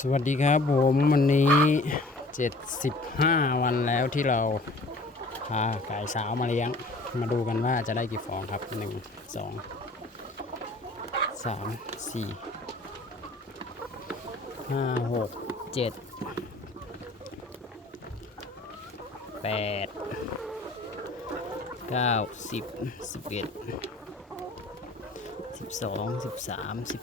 สวัสดีครับผมวันนี้ 75 วันแล้วที่เราพาไก่สาวมาเลี้ยง มาดูกันว่าจะได้กี่ฟองครับ 1 2 3 4 5 6 7 8 9 10 11 12 13 14สิบ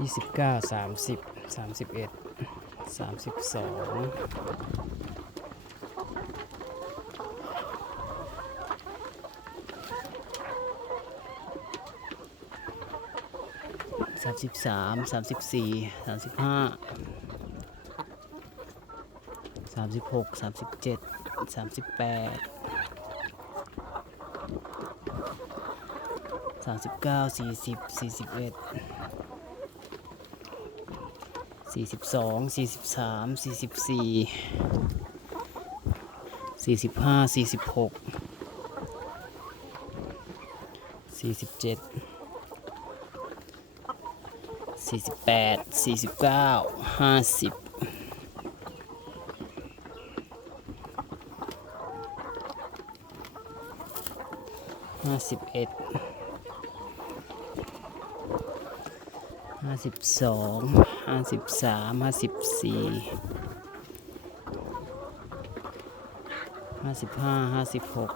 ยี่สิบเก้าสามสิบสามสิบเอ็ดสามสิบสองสามสิบสามสามสิบสี่สามสิบห้าสามสิบหกสามสิบเจ็ดสามสิบแปดสามสิบเก้าสี่สิบสี่สิบเอ็ด สี่สิบสองสี่สิบสามสี่สิบสี่สี่สิบห้าสี่สิบหกสี่สิบเจ็ดสี่สิบแปดสี่สิบเก้าห้าสิบห้าสิบเอ็ด ห้าสิบสองห้าสิบสามห้าสิบสี่ห้าสิบห้าห้าสิบหก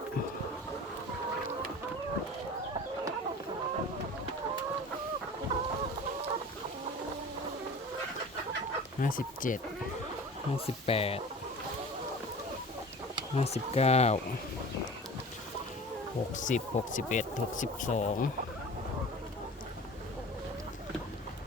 ห้าสิบเจ็ดห้าสิบแปดห้าสิบเก้าหกสิบหกสิบเอ็ดหกสิบสอง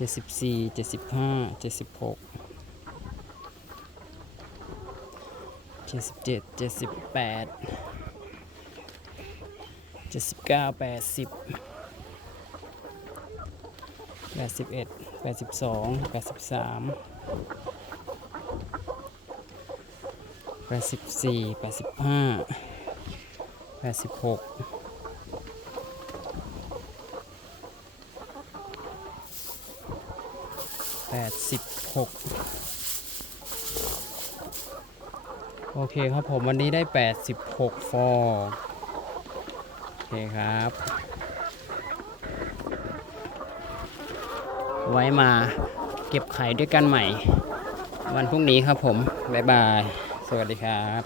จ็ดสิบสี่เจ็ดสิบห้าเจ็ดสิบหกเจ็ดสิบเจ็ดเจ็ดสิบแปดเจ็ดสิบเก้าแปดสิบแปดสิบเอ็ดแปดสิบสองแปดสิบสามแปดสิบสี่แปดสิบห้าแปดสิบหก แปดสิบหกโอเคครับผมวันนี้ได้ 86 ฟอง โอเคครับ ไว้มาเก็บไข่ด้วยกันใหม่ วันพรุ่งนี้ครับผม บ๊ายบาย สวัสดีครับ